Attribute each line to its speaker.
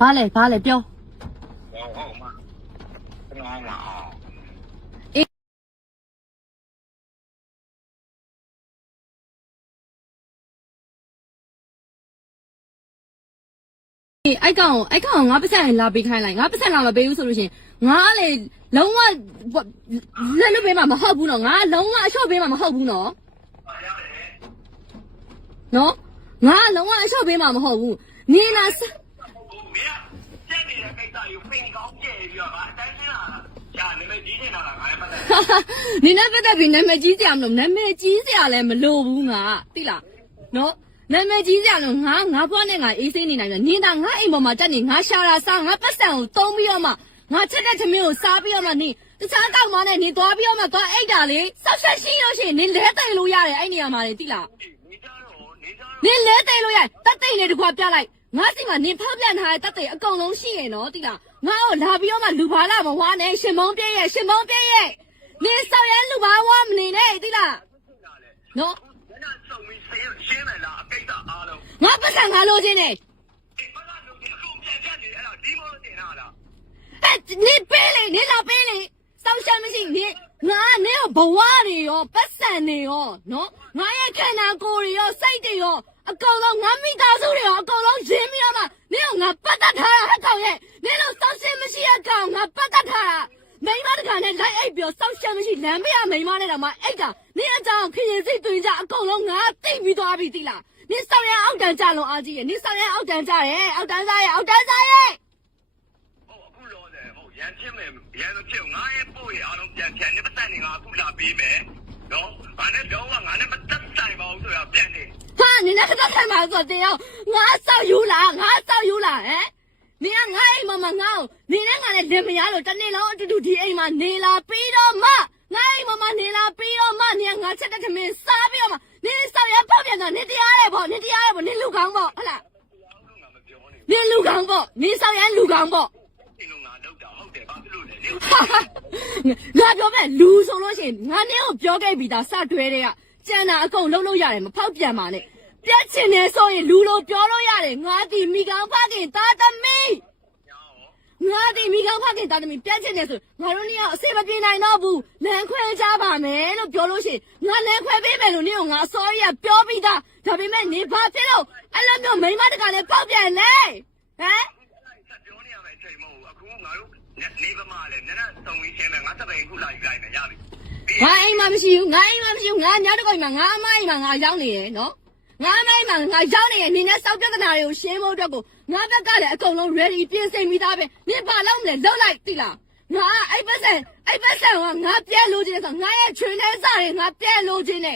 Speaker 1: ဘာလဲဘာလဲပြော
Speaker 2: ဟုတ်ဟုတ်မှာကျွန်တော်မှာအောင်
Speaker 1: အေးအဲ့ကောင်အဲ့ကောင်ငါပတ်စံလာပေးခိုင်းလိုက်ငါပတ်စံလာမပေးဘူးဆိုလို့ရှရင်ငါကလေလုံးဝလက်လွတ်ပေးမှာမဟုတ်ဘူးနော်ငါလုံးဝအလျှော့ပေးမှာမဟုတ်ဘူးနော်နော်ငါလုံးဝအလျှော့ပေးမှာမဟုတ်ဘူးနေလာစ
Speaker 2: ကိုမင်းကကျက် နေတဲ့ကိစ္စကိုဖိန်ကောင်းကျဲပြီးတော့ဗာအတိုင်းရှင်းလာတာရှာနေမဲ့ကြီးနေတာလားငါလည်းပတ်သက်
Speaker 1: နေနဲ့ပတ်သက်ပြီးနာမည်ကြီးစရာမလိုနာမည်ကြီးစရာလည်းမလိုဘူးငါသိလားနော်နာမည်ကြီးစရာလို့ငါငါဘွားနဲ့ငါအေးဆေးနေနိုင်တယ်နင်တာငါအိမ်ပေါ်မှာတက်နေငါရှာတာစားငါပတ်စံကိုတုံးပြီးတော့မှငါချက်တဲ့သမင်းကိုစားပြီးတော့မှနေတခြားတောက်မနဲ့နေသွားပြီးတော့မှသွားအိတ်တာလေဆောက်ဆက်ရှိလို့ရှိရင်နင်လဲတိတ်လို့ရတယ်အဲ့နေရာမှာလေသိလား
Speaker 2: နေကြတော့နေကြတော့
Speaker 1: နင်လဲတိတ်လို့ရတယ်တက်တိတ်လေးတကွာပြလိုက် ငါစီမှာနင်ဖောက်ပြန်ထားတဲ့တက်တိတ်အကုန်လုံးရှိရင်နော်သိလားငါ့ကိုလာပြီးတော့မှလူပါလာမဝါနဲ့ရှင်မုံပြည့်ရဲ့ရှင်မုံပြည့်ရဲ့နင်ဆောက်ရဲလူပါဝါမနေနဲ့သိလားနော်
Speaker 2: ညနာစုံပြီးရှင်းရှင်းမယ်လားအကိစ္စအားလုံး
Speaker 1: ငါပတ်စံငါလိုချင်တယ်
Speaker 2: ဒီဘက်ကလူဒီအခုပြန်ပြနေအဲ့တော့ဒီမို့တင်လာလား
Speaker 1: အဲ့နင်ပေးလေနင်လာပေးလေစောက်ရှမ်းမရှိနင်ငါနင်ဘဝတွေရောပတ်စံတွေရောနော်ငါရဲ့ခန္ဓာကိုယ်တွေရောစိတ်တွေရောအကုန်လုံးငါမိသားစုတွေရောအကုန်လုံးရင်းပြီးတော့မှနင်ကငါပတ်သက်ထားတာဟဲ့ကောင်ရဲ့နင်တို့စောက်ရှမ်းမရှိတဲ့ကောင်ငါပတ်သက်ထားတာမိမတကောင် နဲ့လိုက်အိပ်ပြီးတော့စောက်ရှမ်းမရှိလမ်းမရမိမနဲ့တော့မှအိတ်တာနင်အကြောင်းခရင်စိတ်တွင်ကြအကုန်လုံးငါသိပြီးသွားပြီတိလားနင်ဆောင်ရအောက်တန်းကြလုံးအားကြီးရဲ့နင်ဆောင်ရအောက်တန်းကြရဲ့အောက်တန်းစားရဲ့အောက်တန်းစားရဲ့
Speaker 2: ဟုတ်အခုလောတယ်ဟုတ်ရန်ချင်းမယ်ရန်တော့ချင်းငါရဲ့ပို့ရအားလုံးပြန်ပြန်နေပတ်သက်နေငါအခုလာပေးမယ်နော်ငါနဲ့တော့ငါနဲ့မတက်ဆိုင်ပါဘူးဆိုတော့ပြန်နေ
Speaker 1: ဟာနင်လည်းတစ်ခါမှဆိုတင်အောင်ငါဆောက်ယူလားငါဆောက်ယူလားဟမ် နင်ကငါအိမ်မှာမငါ့ကိုနေနဲ့ငါနဲ့လင်မယားလို့တစ်နေ့လုံးအတူတူဒီအိမ်မှာနေလာပြီးတော့မှငါအိမ်မှာမနေလာပြီးတော့မှနင်ကငါချက်တဲ့သမင်းစားပြီးတော့မှနင်ဆောက်ရပေါက်ပြန်တော့နင်တရားရဲပေါ့နင်တရားရဲပေါ့နင်လူကောင်းပေါ့ဟလား
Speaker 2: တရားလုံးငါမပြောနဲ့
Speaker 1: နင်လူကောင်းပေါ့နင်ဆောက်ရလူကောင်းပေါ့
Speaker 2: ဒီလိုငါလောက်တာဟုတ်တယ်ဘာဖြစ်လို့လဲနေ
Speaker 1: ဟာဟာငါပြောမဲ့လူဆိုလို့ရှိရင်ငါနင်းကိုပြောခဲ့ပြီးသားစတွဲတဲ့ကကျန်တာအကုန်လုံးလို့ရတယ်မဖောက်ပြန်ပါနဲ့ပြတ်ချင်တယ်ဆိုရင်လူလိုပြောလို့ရတယ်ငါဒီမိကောင်ဖခင်သားသမီး
Speaker 2: ညာရော
Speaker 1: ငါဒီ မိကောင်ဖခင်သားသမီးပြတ်ချင်တယ်ဆိုငါတို့နှစ်ယောက်အစေမပြေနိုင်တော့ဘူးလမ်းခွဲကြပါမယ်လို့ပြောလို့ရှိရင်ငါလမ်းခွဲပေးမယ်လို့နင်းကိုငါအစောကြီးကပြောပြီးသားဒါပေမဲ့နေဘာဖြစ်လို့အဲ့လိုမျိုးမိန်းမတကလည်းပေါက်ပြန်လဲဟမ်
Speaker 2: ဆက်ပြောနေရမယ်အချိန်မဟုတ်ဘူးအခုငါတို့နေပမာလဲနည်းနည်းစုံပြီးရှင်းမယ်ငါစပယ်ခုလာယူလိုက်မယ်ရပြီပြီး
Speaker 1: ငါအိမ်မှာမရှိဘူးငါအိမ်မှာမရှိဘူးငါညတကောအိမ်မှာငါအမအိမ်မှာငါရောက်နေရယ်နော် ငါအမအိမ်မှာငါရောက်နေရယ်နင်နဲ့စောက်ပြဿနာတွေကိုရှင်းဖို့အတွက်ကိုငါဘက်ကလည်းအကုန်လုံး ready ပြင်ဆင်ပြီးသားပဲနင်ဘာလုပ်မလဲလုပ်လိုက်သိလားငါအဲ့ပတ်စံအဲ့ပတ်စံကငါပြဲလို့ခြင်းဆိုငါရဲ့ချွေးနေစားတွေငါပြဲလို့ခြင်းနေ